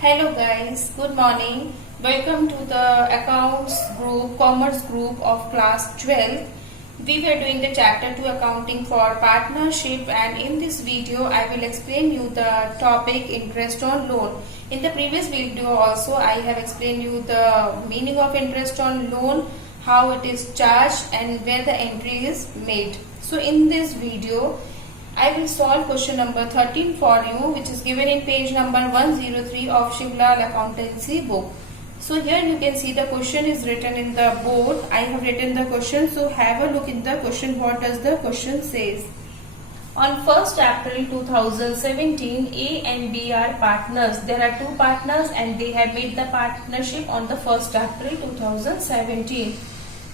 Hello guys, good morning. Welcome to the accounts group, commerce group of class 12. We were doing the chapter 2 accounting for partnership, and in this video I will explain you the topic interest on loan. In the previous video also I have explained you the meaning of interest on loan, how it is charged and where the entry is made. So in this video I will solve question number 13 for you, which is given in page number 103 of Shivlal accountancy book. So here you can see the question is written in the board. I have written the question, so have a look in the question. What does the question says? On 1st April 2017, A and B are partners. There are two partners and they have made the partnership on the 1st April 2017.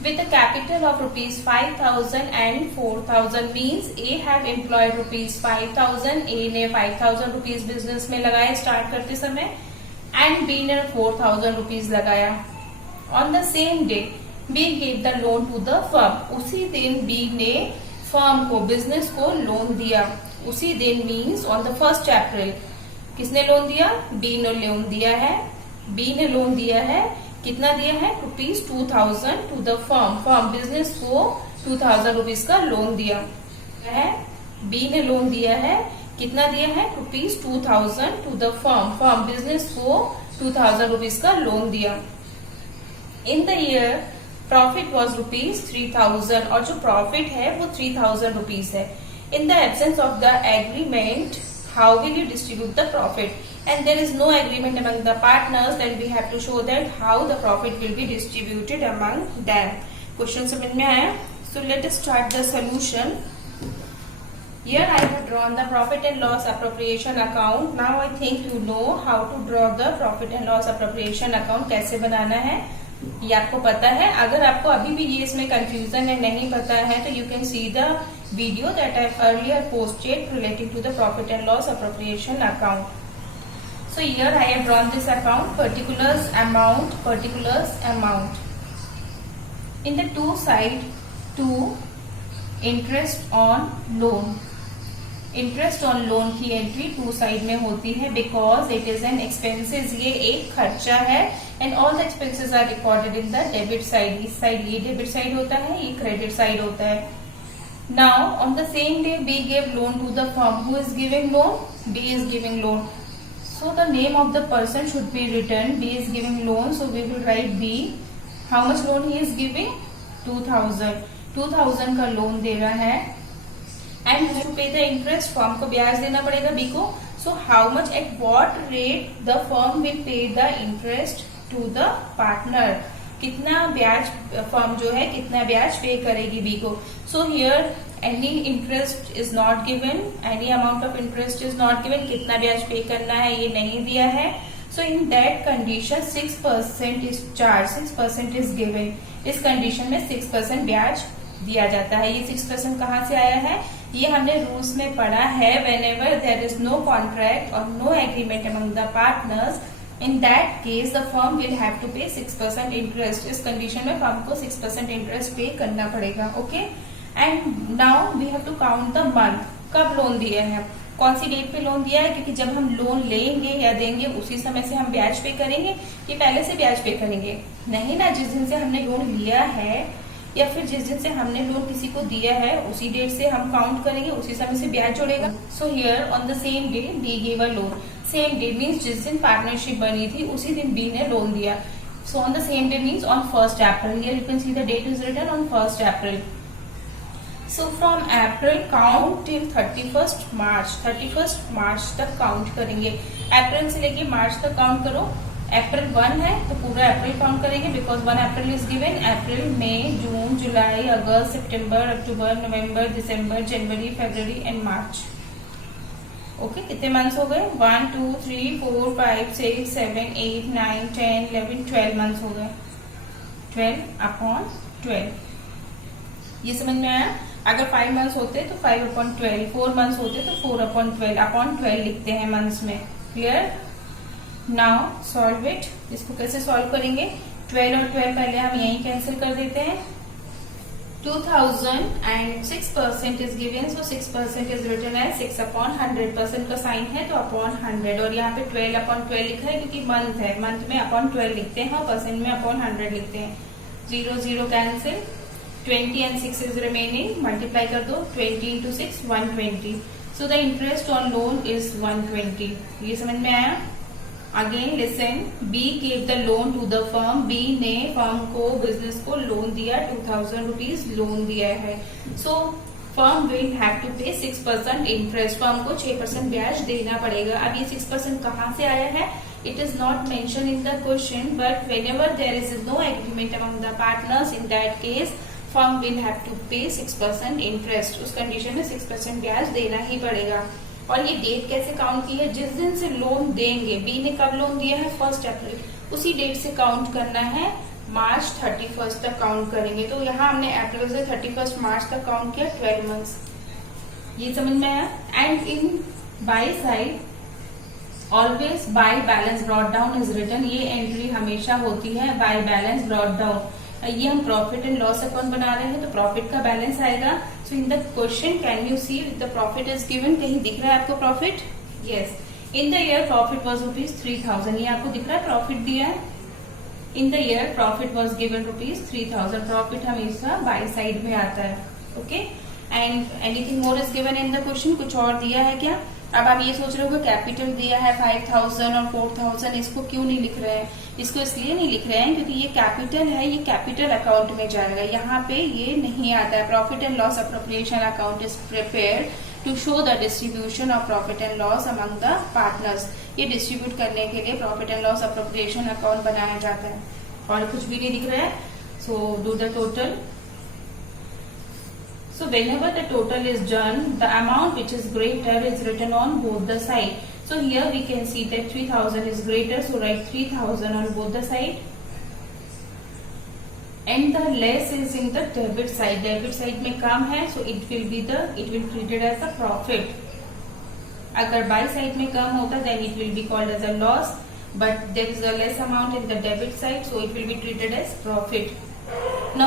With a capital of rupees 5,000 and 4,000, means A have employed rupees 5,000. A ने 5,000 rupees business में लगाए start करते समय, and B ने 4,000 rupees लगाया. On the same day, B gave the loan to the firm. उसी दिन B ने firm को, business को loan दिया. उसी दिन means on the 1st April. किसने loan दिया? B ने loan दिया है. B ने loan दिया है. कितना दिया है? Rupees 2,000 to the firm. Firm business को 2,000 रुपीज का लोन दिया है. बी ने लोन दिया है. कितना दिया है? Rupees 2,000 to the firm. Firm business को 2,000 रुपीज का लोन दिया. In the year profit was rupees 3,000 और जो प्रॉफिट है वो 3,000 रुपीज है. In the absence of the agreement, how will you distribute the profit? And there is no agreement among the partners, then we have to show that how the profit will be distributed among them. Question समझ में आया? So let us start the solution. Here I have drawn the profit and loss appropriation account. Now I think you know how to draw the profit and loss appropriation account. कैसे बनाना है ये आपको पता है. अगर आपको अभी भी ये इसमें कंफ्यूजन है, नहीं पता है, तो you can see the video that I earlier posted relating to the profit and loss appropriation account. So here I have drawn this account, particulars amount. In the two side, to interest on loan. Interest on loan की entry to side में होती है because it is an expenses. ये एक खर्चा है and all the expenses are recorded in the debit side. इस side ये डेबिट साइड होता है, ये क्रेडिट साइड होता है. Now on the same day B give loan to the firm. Who is giving loan? B is giving loan. So the name of the person should be written. B is giving loan, so we will write B. How much loan he is giving? 2,000 का loan दे रहा है. And to pay the interest, firm को ब्याज देना पड़ेगा B को. So how much, at what rate the firm will pay the interest to the partner. कितना ब्याज फर्म जो है कितना ब्याज पे करेगी बी को. So here any interest is not given, any amount of interest is not given. कितना ब्याज पे करना है ये नहीं दिया है. So in that condition 6% is charge, 6% is given. इस कंडीशन में 6% ब्याज दिया जाता है. ये 6% कहाँ से आया है? ये हमने रूल्स में पढ़ा है. whenever there is no contract or no agreement among the partners, in that case the firm will have to pay 6% interest. इस कंडीशन में फर्म को 6% इंटरेस्ट पे करना पड़ेगा. Okay, and now we have to count the month. कब loan दिया है, कौन सी date पे लोन दिया है? क्योंकि जब हम लोन लेंगे या देंगे उसी समय से हम ब्याज पे करेंगे कि पहले से ब्याज पे करेंगे? नहीं ना, जिस दिन से हमने लोन लिया है या फिर जिस दिन से हमने लोन किसी को दिया है उसी डेट से हम काउंट करेंगे, उसी समय से ब्याज जोड़ेगा. So here on the same day B give a loan. Same day means जिस दिन पार्टनरशिप बनी थी उसी दिन बी ने लोन दिया. So on the same day means on 1st April. Here you can see the date is written on 1st April. So from April count till 31st March. 31st March तक count करेंगे. अप्रैल से लेके मार्च तक count करो. अप्रैल 1 है तो पूरा अप्रैल काउंट करेंगे बिकॉज 1 अप्रैल इज गिवन. अप्रैल, मई, जून, जुलाई, अगस्त, सितंबर, अक्टूबर, नवंबर, दिसंबर, जनवरी, फरवरी एंड मार्च. ओके, कितने मंथ्स हो गए? 1, 2, 3, 4, 5, 6, 7, 8, 9, 10, 11, 12 मंथ्स हो गए. 12/12. ये समझ में आया? अगर 5 मंथ्स होते तो 5/12, 4 मंथ्स होते तो 4/12 लिखते हैं मंथ्स में. क्लियर? Now solve it. इसको कैसे सॉल्व करेंगे? 12 और 12 पहले हम यही कैंसिल कर देते हैं. 2000 and 6% is given, so 6% is written as 6 upon 100%. का साइन है तो अपॉन 100, और यहाँ पे 12 upon 12 लिखा है क्योंकि मंथ है, मंथ में अपॉन 12 लिखते हैं और परसेंट में अपॉन 100 लिखते हैं. 0 0 cancel, 20 and 6 is remaining, multiply कर दो, 20 into 6 120. So the interest on loan is 120. ये समझ में आया? Again listen, B gave the loan to the firm. B ने फर्म को, बिजनेस को लोन दिया, 2000 रुपीज लोन दिया है. सो firm will have to pay 6% interest. Firm को 6% ब्याज देना पड़ेगा. अब ये 6% कहाँ से आया है? It is not mention in the question, but whenever there is no agreement among the partners, in that case firm will have to pay 6% interest. उस कंडीशन में 6% ब्याज देना ही पड़ेगा. और ये डेट कैसे काउंट की है? जिस दिन से लोन देंगे, बी ने कब लोन दिया है? 1 अप्रैल, उसी डेट से काउंट करना है. मार्च 31 तक काउंट करेंगे. तो यहाँ हमने अप्रैल से 31 मार्च तक काउंट किया, 12 मंथ्स. ये समझ में आया? And in by side always by balance brought down is written. ये एंट्री हमेशा होती है बाय बैलेंस ब्रॉट डाउन. ये हम प्रॉफिट एंड लॉस अकाउंट बना रहे हैं तो प्रॉफिट का बैलेंस आएगा. So in the question can you see the profit is given? कहीं दिख रहा है आपको profit? Yes. In the year profit was ₹3000. ये आपको दिख रहा है प्रॉफिट दिया है. In the year profit was given ₹3000. Profit हमेशा बाय साइड में आता है. Okay. And anything more is given in the question? कुछ और दिया है क्या? अब आप ये सोच रहे हो कैपिटल दिया है 5000 और 4000, इसको क्यों नहीं लिख रहे हैं? इसको इसलिए नहीं लिख रहे हैं क्योंकि ये कैपिटल है, ये कैपिटल अकाउंट में जाएगा. यहाँ पे ये नहीं आता है. Profit and loss appropriation account is prepared to show the distribution of profit and loss among the partners. ये डिस्ट्रीब्यूट करने के लिए profit and loss appropriation account बनाया जाता है. और कुछ भी नहीं दिख रहा है. So do the total. So whenever the total is done, the amount which is greater is written on both the side. So here we can see that 3000 is greater, so write 3000 on both the side. And the less is in the debit side. Debit side में कम है, so it will treated as a profit. अगर buy side में कम होता then it will be called as a loss. But there is a less amount in the debit side, so it will be treated as profit. Now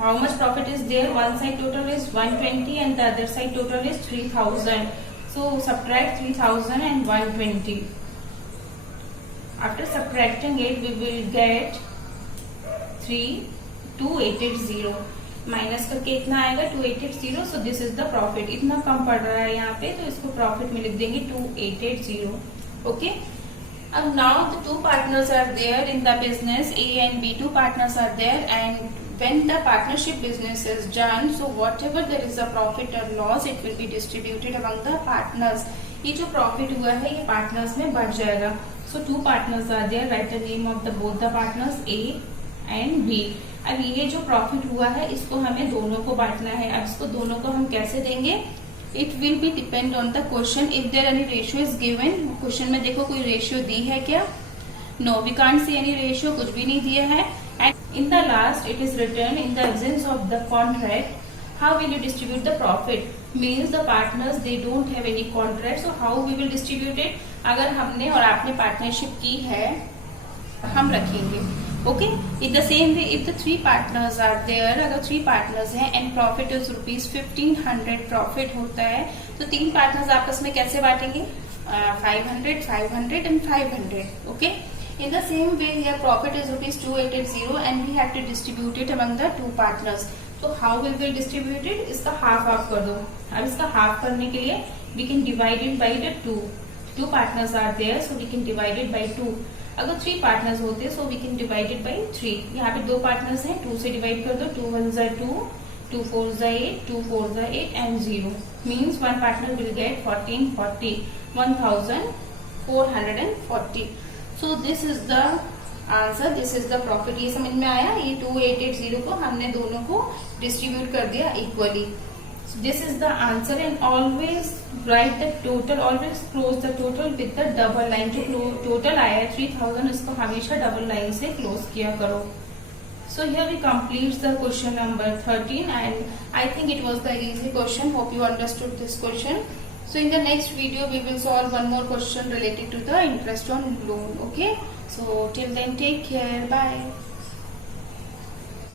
how much profit is there? One side total is 120 and the other side total is 3000. So subtract 3000 and 120. After subtracting it, we will get 2880. Minus करके इतना आएगा 2880. So this is the profit. इतना कम पड़ रहा है यहाँ पे, तो इसको प्रॉफिट में लिख देंगे 2880. Okay. Now the two partners are there in the business, A and B. Two partners are there, and when the partnership business is done, so whatever there is a profit or loss, it will be distributed among the partners. ये जो profit हुआ है ये partners में बढ़ जाएगा. So two partners are there. Write the name of the both the partners A and B. अब ये जो प्रॉफिट हुआ है इसको हमें दोनों को बांटना है. अब इसको दोनों को हम कैसे देंगे? It will be depend on the question. If there any ratio is given, question में देखो कोई रेशियो दी है क्या? No, we can't see any ratio. कुछ भी नहीं दिया है. And in the last, it is written in the absence of the contract, how will you distribute the profit? Means the partners they don't have any contract, so how we will distribute it? अगर हमने और आपने partnership की है, हम रखेंगे. Okay. In the same way if the 3 partners are there, अगर 3 partners हैं एंड प्रॉफिट इज ₹1500 प्रॉफिट होता है, तो 3 पार्टनर्स आपस में कैसे बांटेंगे? 500, 500 and 500. Okay. In the same way here profit is ₹2880 and we have to distribute it among the 2 partners. तो हाउ विल बी डिस्ट्रीब्यूटेड? इसका हाफ हाफ कर दो. अब इसका हाफ करने के लिए we can divide it by the 2 partners are there, so we can divide it by 2. अगर 3 पार्टनर्स होते so we can divide it by 3. यहाँ पे 2 पार्टनर्स हैं, 2 से डिवाइड कर दो. 2 1 जा 2, 2 4 जा 8, 2 4 जा 8 and 0. Means 1 partner will get 1440, 1440. So this is the answer, this is the profit. ये समझ में आया? ये 2880 को हमने दोनों को डिस्ट्रीब्यूट कर दिया equally. This is the answer, and always write the total, always close the total with the double line. जो total आया है 3000, इसको हमेशा डबल लाइन से क्लोज किया करो. So here we complete the question number 13, and I think it was the easy question. Hope you understood this question. So in the next video we will solve one more question related to the interest on loan. Okay. So till then take care. Bye.